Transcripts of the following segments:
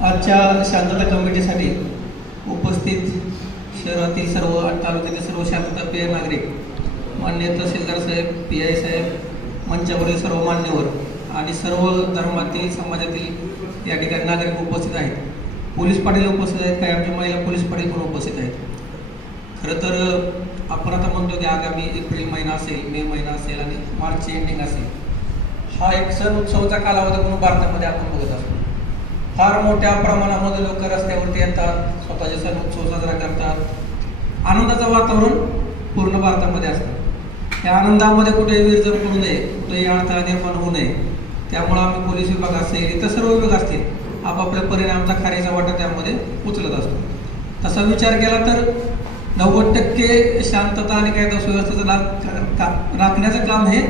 आजच्या शांतता कमिटीसाठी उपस्थित शहरातील सर्व तालुक्यातील सर्व शांतता शांतताप्रिय नागरिक मान्य तहसीलदार साहेब पी आय साहेब मंचावरील सर्व मान्यवर आणि सर्व धर्मातील समाजातील या ठिकाणी नागरिक उपस्थित आहेत. पोलीस पाटील उपस्थित आहेत काही आमच्या महिला पोलीस पाटील पण उपस्थित आहेत. खरं तर आपण आता म्हणतो की आगामी एप्रिल महिना असेल मे महिना असेल आणि मार्चची एंडिंग असेल. हा एक सण उत्सवाचा कालावधी म्हणून भारतामध्ये आपण बघत असतो. फार मोठ्या प्रमाणामध्ये लोक रस्त्यावरती येतात स्वतःचे सण उत्सव साजरा करतात. आनंदाचं वातावरण पूर्ण भारतामध्ये असतं. त्या आनंदामध्ये कुठेही विरजण करू नये कुठेही अडथळा निर्माण होऊ नये. त्यामुळं आम्ही पोलीस विभाग असेल इतर सर्व विभाग असतील आपापल्या परिणामचा आमचा खारीचा वाटा त्यामध्ये उचलत असतो. तसा विचार केला तर नव्वद टक्के शांतता आणि कायदा सुव्यवस्थेचं का- राखण्याचं काम हे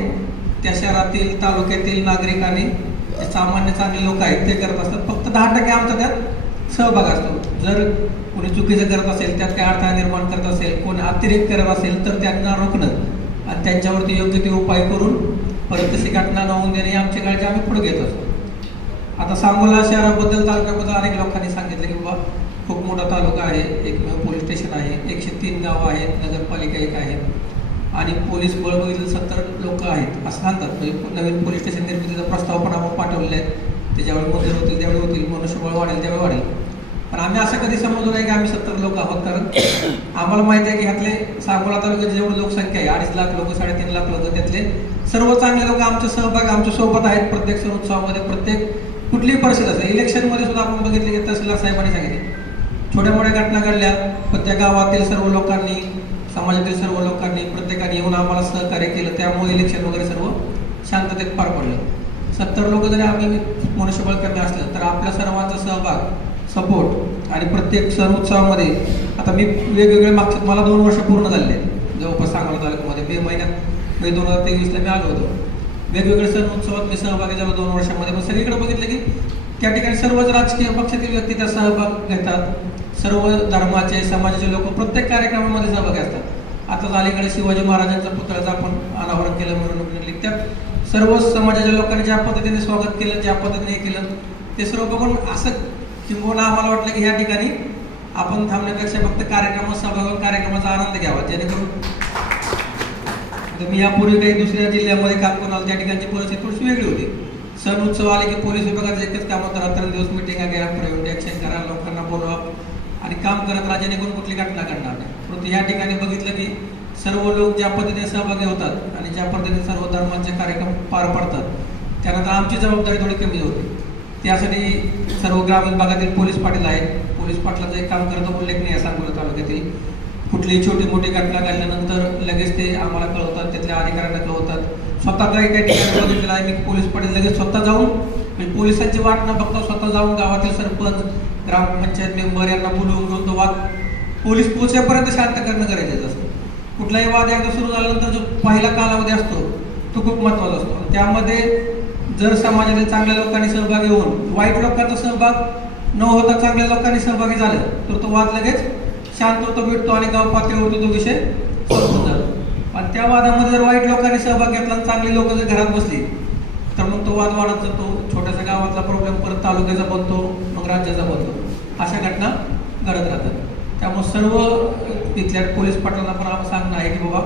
त्या शहरातील तालुक्यातील नागरिक आणि जे सामान्य चांगले लोक आहेत ते करत असतात. फक्त दहा टक्के आमचा त्यात सहभाग असतो. जर कोणी चुकीचं करत असेल त्यात काही अडथळा निर्माण करत असेल कोणी अतिरेक करत असेल तर त्यांना रोखणं. आणि त्यांच्यावरती योग्य ते उपाय करून परत तशी घटना न होऊन देणे आमच्या आमची काळजी आम्ही पुढे घेत असतो. आता सांगोला शहराबद्दल तालुक्याबद्दल अनेक लोकांनी सांगितलं की बाबा खूप मोठा तालुका आहे एकमेव पोलीस स्टेशन आहे एकशे तीन गावं आहेत नगरपालिका एक आहे. आणि पोलीस बळ बघितलं सत्तर लोक आहेत असं सांगतात. म्हणजे नवीन पोलीस स्टेशन निर्मितीचा प्रस्ताव पण आपण पाठवलेला आहे. ते ज्यावेळी मंजूर होतील त्यावेळी होतील मनुष्यबळ वाढेल त्यावेळी वाढेल. पण आम्ही असं कधी समजलो नाही की आम्ही सत्तर लोक आहोत कारण आम्हाला माहिती आहे की ह्यातले सांगोला तालुक्याची जेवढी लोकसंख्या आहे अडीच लाख लोक साडेतीन लाख लोक त्यातले सर्व चांगले लोक आमचे सहभाग आमच्यासोबत आहेत प्रत्येक सण उत्सवामध्ये प्रत्येक कुठलीही परिस्थिती असेल इलेक्शनमध्ये सुद्धा आपण बघितले की तहसीलदार साहेबांनी सांगितले छोट्या मोठ्या घटना घडल्या पण त्या गावातील सर्व लोकांनी समाजातील सर्व लोकांनी प्रत्येकाने येऊन आम्हाला सहकार्य केलं. त्यामुळे इलेक्शन वगैरे सर्व शांततेत पार पडलं. सत्तर लोक जरी आम्ही मनुष्यबळ कमी असलं तर आपल्या सर्वांचा सहभाग सपोर्ट आणि प्रत्येक सण उत्सवामध्ये आता मी वेगवेगळे मागच्या मला दोन वर्ष पूर्ण झालेले जवळपास सांगोला तालुक्यामध्ये मे महिन्यात मे दोन हजार तेवीसला मी आलो होतो. वेगवेगळे सण उत्सवात मी सहभागी झालो दोन वर्षामध्ये. मग सगळीकडे बघितलं की त्या ठिकाणी सर्वच राजकीय पक्षातील व्यक्ती त्या सहभाग घेतात. सर्व धर्माचे समाजाचे लोक प्रत्येक कार्यक्रमामध्ये सहभागी असतात. आता अलीकडे शिवाजी महाराजांचा पुतळ्याचं आपण अनावरण केलं मिरवणूक निघली त्या सर्व समाजाच्या लोकांनी ज्या पद्धतीने स्वागत केलं ज्या पद्धतीने हे केलं ते सर्व बघून असं किंबहुना आम्हाला वाटलं की ह्या ठिकाणी आपण थांबण्यापेक्षा फक्त कार्यक्रमात सहभाग कार्यक्रमाचा आनंद घ्यावा जेणेकरून मी यापूर्वी काही दुसऱ्या जिल्ह्यामध्ये काम करून आलो त्या ठिकाणची परिस्थिती थोडीशी वेगळी होती. सण उत्सव आले की पोलीस विभागाचं एकच काम होतं रात्रंदिवस मिटिंगा घ्या प्रिव्हेंट ॲक्शन करा लोकांना बोलवा आणि काम करत राजाने कोण कुठली घटना घडणार नाही. परंतु या ठिकाणी बघितलं की सर्व लोक ज्या पद्धतीने सहभागी होतात आणि ज्या पद्धतीने सर्व धर्मांचे कार्यक्रम पार पडतात त्यानंतर आमची जबाबदारी थोडी कमी होती. त्यासाठी सर्व ग्रामीण भागातील पोलीस पाटील आहेत. पोलीस पाटलाचं एक काम करतो उल्लेखनीय सांगोला तालुक्यातील. कुठलीही छोटी मोठी घटना घडल्यानंतर लगेच ते आम्हाला कळवतात तिथल्या अधिकाऱ्यांना कळवतात. स्वतः काही काही ठिकाणी बघितलेलं आहे. मी पोलीस पाटील लगेच स्वतः जाऊन म्हणजे पोलिसांची वाट न बघता स्वतः जाऊन गावातील सरपंच ग्रामपंचायत मेंबर यांना बोलवून घेऊन तो वाद पोलीस पोहोचेपर्यंत शांत करणं गरजेचं असतं. कुठलाही वाद एकदा सुरू झाल्यानंतर जो पहिला कालावधी असतो तो खूप महत्त्वाचा असतो. त्यामध्ये जर समाजातील चांगल्या लोकांनी सहभागी होऊन वाईट लोकांचा सहभाग न होता चांगल्या लोकांनी सहभागी झाला तर तो वाद लगेच शांत होतो भेटतो आणि गाव पातळीवरती तो विषय संपून जातो. पण त्या वादामध्ये जर वाईट लोकांनी सहभाग घेतला चांगली लोक जर घरात बसली तर मग तो वाद वाढत जातो छोट्याशा गावातला प्रॉब्लेम परत तालुक्याचा बनतो मग राज्याचा बनतो. अशा घटना घडत राहतात. त्यामुळे सर्व तिथल्या पोलीस पाटलांना पण आम्हाला सांगणं आहे की बाबा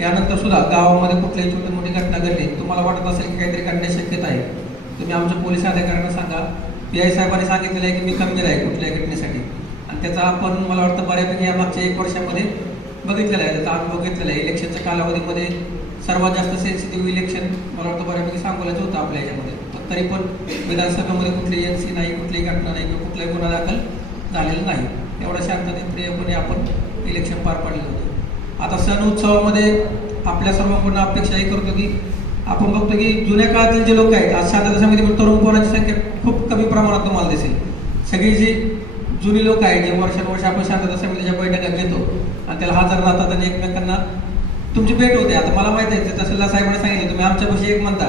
यानंतर सुद्धा गावामध्ये कुठल्याही छोटी मोठी घटना घडली तुम्हाला वाटत असेल की काहीतरी घडण्याची शक्यता आहे. तुम्ही आमच्या पोलीस अधिकाऱ्यांना सांगा. पी आय साहेबांनी सांगितलेलं आहे की मी खंबीर आहे कुठल्याही घटनेसाठी. आणि त्याचा आपण मला वाटतं बऱ्यापैकी या मागच्या एक वर्षामध्ये बघितलेलं आहे. त्याचा अनुभव घेतलेला आहे. इलेक्शनच्या कालावधीमध्ये सर्वात जास्त सेन्सिटिव्ह इलेक्शन मला वाटतं बऱ्यापैकी सांगोल्याचं होतं आपल्या याच्यामध्ये. पण तरी पण विधानसभेमध्ये कुठली एन सी नाही कुठलीही घटना नाही किंवा कुठलाही गुन्हा दाखल झालेला नाही. एवढ्या शांततेप्रियपणे आपण इलेक्शन पार पाडलेलं होतं. आता सण उत्सवामध्ये आपल्या सर्वांकडून अपेक्षाही करतो की आपण बघतो की जुन्या काळातील जे लोक आहेत आज शांतता समितीमध्ये तरुण पोरांची संख्या खूप कमी प्रमाणात तुम्हाला दिसेल. सगळी जी जुनी लोक आहेत जे वर्षानुवर्ष आपण शांतता समितीच्या बैठका घेतो आणि त्याला हजर राहतात आणि एकमेकांना तुमची भेट होते. आता मला माहिती आहे तहसीलदार साहेबांनी सांगितलं तुम्ही आमच्यापाशी एक म्हणता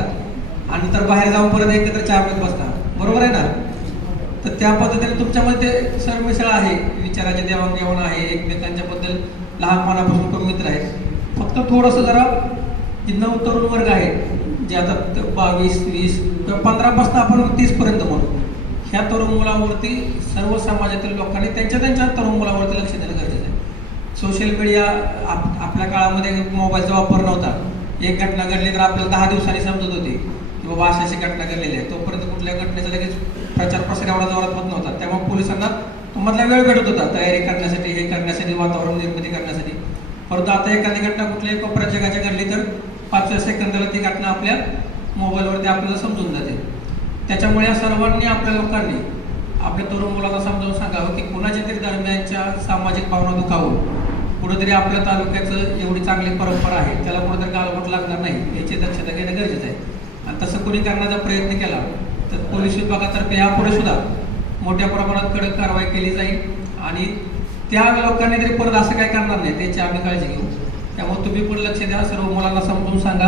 आणि तर बाहेर जाऊन परत एकत्र चार मिनिट बसता. बरोबर आहे ना? तर त्या पद्धतीने तुमच्यामध्ये ते सरमिसळ आहे. विचाराचे देवाणघेवाण आहे. एकमेकांच्या बद्दल लहानपणापासून तो मित्र आहे. फक्त थोडंसं जरा जे नऊ तरुण वर्ग आहे जे आता बावीस वीस किंवा पंधरापासून आपण तीसपर्यंत म्हणू. ह्या तरुण मुलावरती सर्व समाजातील लोकांनी त्यांच्या त्यांच्या तरुण मुलावरती लक्ष देणं गरजेचं आहे. सोशल मीडिया आप आपल्या काळामध्ये मोबाईलचा वापर नव्हता. एक घटना घडली तर आपल्याला दहा दिवसांनी समजत होती. किंवा बाबा अशी अशी घटना घडलेली आहे. तोपर्यंत कुठल्या घटनेचा लगेच प्रचार प्रसार एवढा जोरात होत नव्हता. त्यामुळे पोलिसांना मधला वेळ भेटत होता तयारी करण्यासाठी हे करण्यासाठी वातावरण निर्मिती करण्यासाठी. परंतु आता एखादी घटना कुठल्याही कोपऱ्यात जगाची घडली तर पाचव्या सेकंदाला ती घटना आपल्या मोबाईलवरती आपल्याला समजून जाते. त्याच्यामुळे या सर्वांनी आपल्या लोकांनी आपल्या तरुण मुलांना समजावून सांगावं की कुणाच्या तरी दरम्यानच्या सामाजिक भावना दुखावून कुठेतरी आपल्या तालुक्याचं एवढी चांगली परंपरा आहे त्याला कुठेतरी गालबोट लागणार नाही याची दक्षता घेणं गरजेचं आहे. कोणी करण्याचा प्रयत्न केला तर पोलीस विभागातर्फे यापुढे सुद्धा मोठ्या प्रमाणात कडक कारवाई केली जाईल आणि त्या लोकांनी तरी परत असं काय करणार नाही त्याची आम्ही काळजी घेऊ. त्यामुळे तुम्ही पण लक्ष द्या सर्व मुलांना समजून सांगा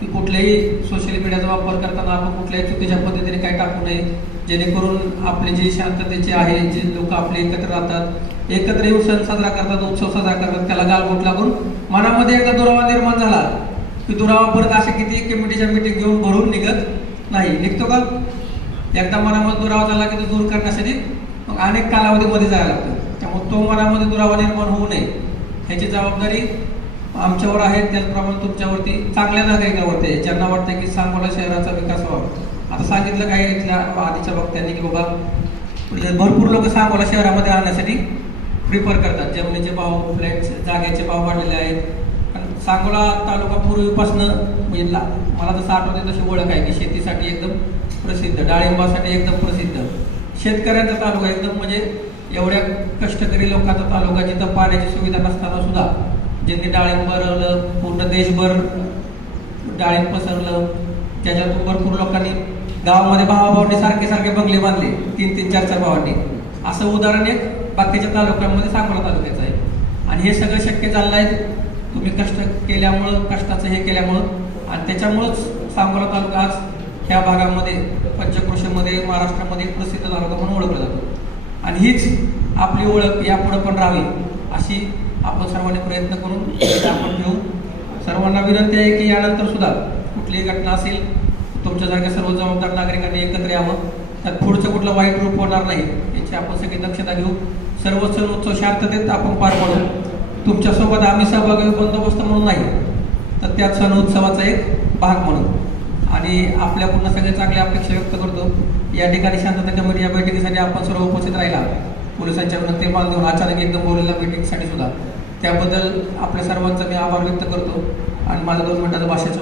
की कुठल्याही सोशल मीडियाचा वापर करताना आपण कुठल्याही चुकीच्या पद्धतीने काय टाकू नये. जेणेकरून आपले जे शांततेचे आहे जे लोक आपले एकत्र राहतात एकत्र येऊन सण साजरा करतात उत्सव साजरा करतात त्याला गालबोट लागून मनामध्ये एकदा दुरावा निर्माण झाला दुरावा परत असे किती कमिटीच्या मिटिंग घेऊन भरून निघत नाही. निघतो का? एकदा मनामध्ये दुरावा झाला की तो दूर करण्यासाठी मग अनेक कालावधीमध्ये जायला लागतं. त्यामुळे तो मनामध्ये दुरावा निर्माण होऊ नये. ह्याची जबाबदारी आमच्यावर आहे. त्याचप्रमाणे तुमच्यावरती चांगल्या नागरिकावरती आहे. ज्यांना वाटतं की सांगोला शहराचा विकास व्हावा. आता सांगितलं काय इथल्या आधीच्या वक्त्यांनी की बाबा म्हणजे भरपूर लोक सांगोला शहरामध्ये आणण्यासाठी प्रिफर करतात. जमिनीचे भाव फ्लॅट जागेचे भाव वाढलेले आहेत. सांगोला तालुका पूर्वीपासनं म्हणजे ला- मला जसं आठवते तशी ओळख आहे की शेतीसाठी एकदम प्रसिद्ध डाळिंबासाठी एकदम प्रसिद्ध. शेतकऱ्यांचा तालुका एकदम म्हणजे एवढ्या कष्टकरी लोकांचा तालुका जिथं पाण्याची सुविधा नसताना सुद्धा ज्यांनी डाळिंब भरवलं पूर्ण देशभर डाळिंब पसरलं त्याच्यातून भरपूर लोकांनी गावामध्ये भावाभावांनी सारखे सारखे बंगले बांधले तीन तीन चार चार भावांनी. असं उदाहरण एक बाकीच्या तालुक्यांमध्ये सांगोला तालुक्याचं आहे. आणि हे सगळं शक्य चाललं आहे तुम्ही कष्ट केल्यामुळं कष्टाचं हे केल्यामुळं आणि त्याच्यामुळंच सांगोला तालुका आज ह्या भागामध्ये पंचक्रोशीमध्ये महाराष्ट्रामध्ये प्रसिद्ध तालुका म्हणून ओळखला जातो. आणि हीच आपली ओळख यापुढं पण राहावी अशी आपण सर्वांनी प्रयत्न करून आपण घेऊ. सर्वांना विनंती आहे की यानंतर सुद्धा कुठलीही घटना असेल तुमच्यासारख्या सर्व जबाबदार नागरिकांनी एकत्र यावं. त्यात पुढचं कुठलं वाईट रूप होणार नाही याची आपण सगळी दक्षता घेऊ. सर्व सण उत्सव शांततेत आपण पार पाडू. तुमच्यासोबत आम्ही सहभागी बंदोबस्त म्हणून नाही. तर त्यात सण उत्सवाचा एक भाग म्हणून. आणि आपल्या पुन्हा सगळे चांगल्या अपेक्षा व्यक्त करतो. या ठिकाणी शांतता कमिटी या बैठकीसाठी आपण सर्व उपस्थित राहिला. पोलिसांच्या विनंती मान देऊन अचानक एकदम बोललेल्या बैठकीसाठी सुद्धा. त्याबद्दल आपल्या सर्वांचा मी आभार व्यक्त करतो. आणि माझं दोन मिनिटाचं भाषेचा